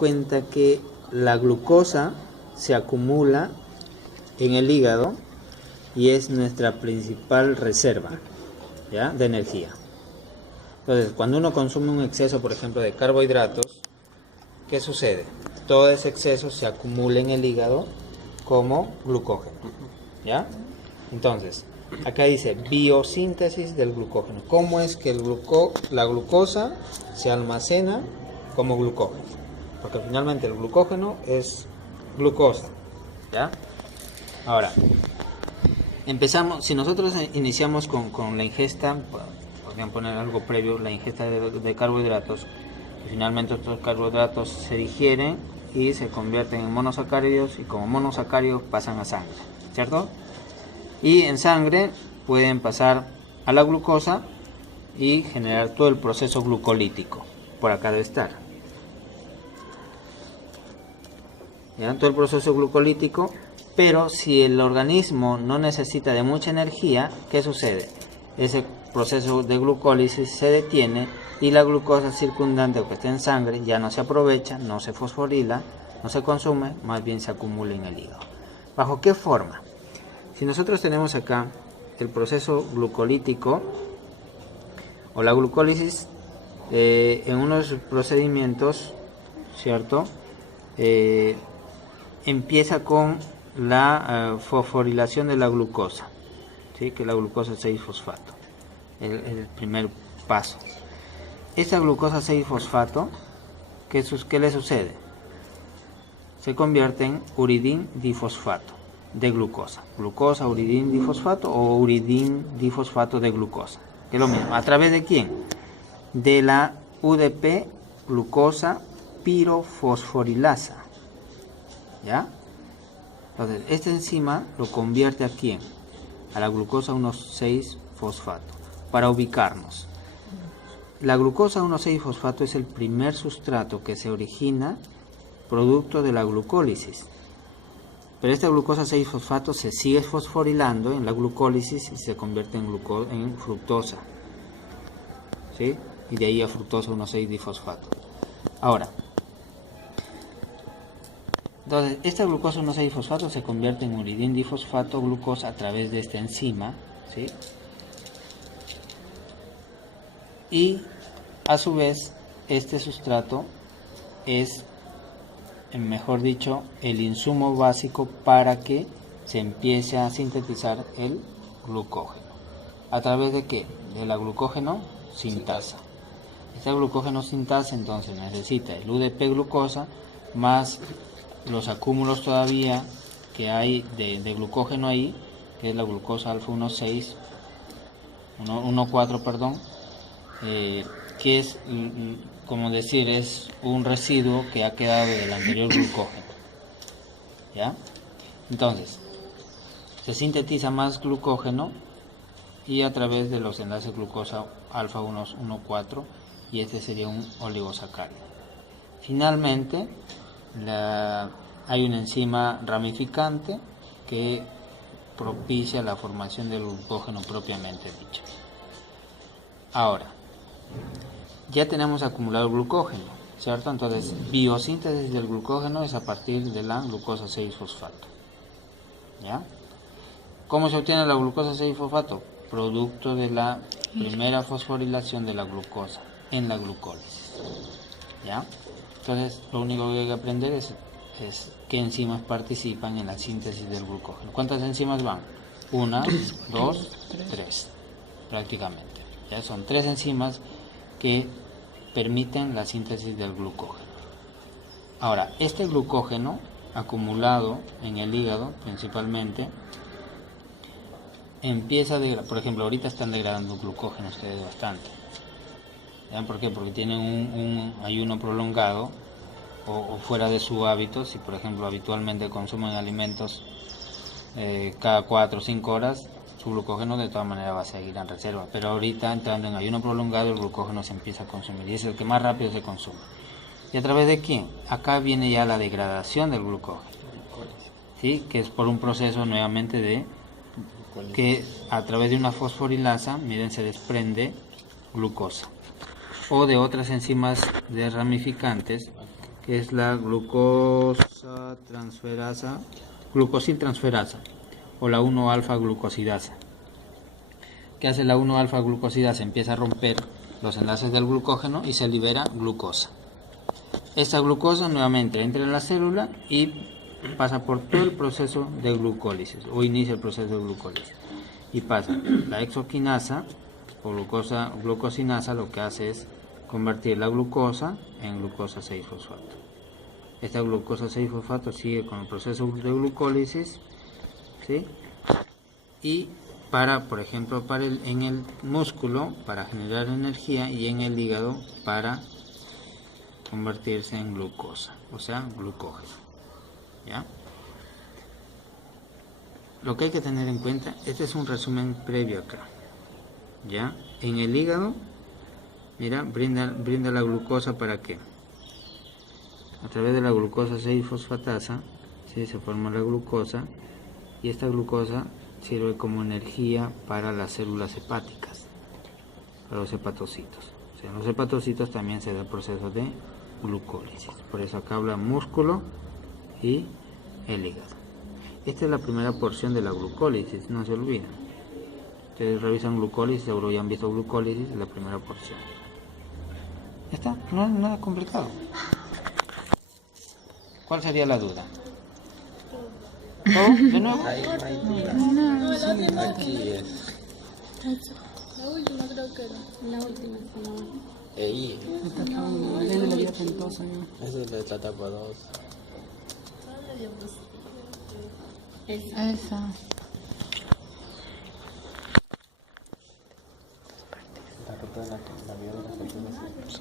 cuenta que la glucosa se acumula en el hígado y es nuestra principal reserva, ¿ya?, de energía. Entonces, cuando uno consume un exceso, por ejemplo, de carbohidratos, ¿qué sucede? Todo ese exceso se acumula en el hígado como glucógeno, ¿ya? Entonces, acá dice biosíntesis del glucógeno. ¿Cómo es que la glucosa se almacena como glucógeno? Porque finalmente el glucógeno es glucosa, ¿ya? Ahora, empezamos, si nosotros iniciamos con la ingesta, podrían poner algo previo, la ingesta de carbohidratos, y finalmente estos carbohidratos se digieren y se convierten en monosacáridos, y como monosacáridos pasan a sangre, ¿cierto? Y en sangre pueden pasar a la glucosa y generar todo el proceso glucolítico. Por acá debe estar. ¿Ya? Todo el proceso glucolítico. Pero si el organismo no necesita de mucha energía, ¿qué sucede? Ese proceso de glucólisis se detiene y la glucosa circundante, o que está en sangre, ya no se aprovecha, no se fosforila, no se consume, más bien se acumula en el hígado. ¿Bajo qué forma? Si nosotros tenemos acá el proceso glucolítico o la glucólisis, en unos procedimientos, ¿cierto? Empieza con la fosforilación de la glucosa, ¿sí?, que es la glucosa 6-fosfato, el primer paso. Esta glucosa 6-fosfato, ¿qué le sucede? Se convierte en uridín difosfato de glucosa. Glucosa, uridín difosfato o uridín difosfato de glucosa, que es lo mismo. ¿A través de quién? De la UDP glucosa pirofosforilasa, ¿ya? Entonces, esta enzima lo convierte a quién? A la glucosa 1,6-fosfato. Para ubicarnos, la glucosa 1,6-fosfato es el primer sustrato que se origina producto de la glucólisis. Pero esta glucosa 6-fosfato se sigue fosforilando en la glucólisis y se convierte en fructosa, ¿sí? Y de ahí a fructosa 1,6-difosfato. Ahora, entonces, esta glucosa 1,6-fosfato se convierte en uridín difosfato glucosa a través de esta enzima, ¿sí? Y a su vez, este sustrato es, mejor dicho, el insumo básico para que se empiece a sintetizar el glucógeno. ¿A través de qué? De la glucógeno sintasa. Esta glucógeno sintasa entonces necesita el UDP glucosa más los acúmulos todavía que hay de glucógeno ahí, que es la glucosa alfa 1,4, perdón, que es, como decir, es un residuo que ha quedado del anterior glucógeno, ¿ya? Entonces, se sintetiza más glucógeno y a través de los enlaces glucosa alfa 1,4, y este sería un oligosacárido. Finalmente, hay una enzima ramificante que propicia la formación del glucógeno propiamente dicho. Ahora, ya tenemos acumulado el glucógeno, ¿cierto? Entonces, biosíntesis del glucógeno es a partir de la glucosa 6-fosfato, ¿ya? ¿Cómo se obtiene la glucosa 6-fosfato? Producto de la primera fosforilación de la glucosa en la glucólisis, ¿ya? Entonces, lo único que hay que aprender es qué enzimas participan en la síntesis del glucógeno. ¿Cuántas enzimas van? 1, 2, 3, prácticamente. Ya son 3 enzimas que permiten la síntesis del glucógeno. Ahora, este glucógeno acumulado en el hígado, principalmente, empieza a degradar. Por ejemplo, ahorita están degradando glucógeno ustedes bastante. ¿Ya? ¿Por qué? Porque tienen un ayuno prolongado o fuera de su hábito. Si por ejemplo habitualmente consumen alimentos cada 4 o 5 horas, su glucógeno de todas maneras va a seguir en reserva. Pero ahorita, entrando en ayuno prolongado, el glucógeno se empieza a consumir y es el que más rápido se consume. ¿Y a través de quién? Acá viene ya la degradación del glucógeno, ¿sí? Que es por un proceso nuevamente de que a través de una fosforilasa, miren, se desprende glucosa, o de otras enzimas de ramificantes que es la glucosa transferasa, glucosiltransferasa o la 1-alfa glucosidasa. ¿Qué hace la 1-alfa glucosidasa? Empieza a romper los enlaces del glucógeno y se libera glucosa. Esta glucosa nuevamente entra en la célula y pasa por todo el proceso de glucólisis o inicia el proceso de glucólisis. Y pasa la hexoquinasa o glucosinasa, lo que hace es convertir la glucosa en glucosa 6-fosfato. Esta glucosa 6-fosfato sigue con el proceso de glucólisis, ¿sí? Y por ejemplo, en el músculo para generar energía y en el hígado para convertirse en glucosa, o sea, glucógeno. ¿Ya? Lo que hay que tener en cuenta, este es un resumen previo acá. ¿Ya? En el hígado, mira, brinda la glucosa ¿para qué? A través de la glucosa 6-fosfatasa, ¿sí? Se forma la glucosa y esta glucosa sirve como energía para las células hepáticas, para los hepatocitos. O sea, en los hepatocitos también se da el proceso de glucólisis. Por eso acá habla músculo y el hígado. Esta es la primera porción de la glucólisis, no se olviden. Ustedes revisan glucólisis, seguro ya han visto glucólisis, la primera porción. Ya está, no es nada complicado. ¿Cuál sería la duda? ¿Todo? ¿De nuevo? No, Aquí es. la última creo que era. La última, Ahí. Desde la vía pentosa, ¿no? Esa es la etapa 2. Esa. La ruta de la vía de las alturas.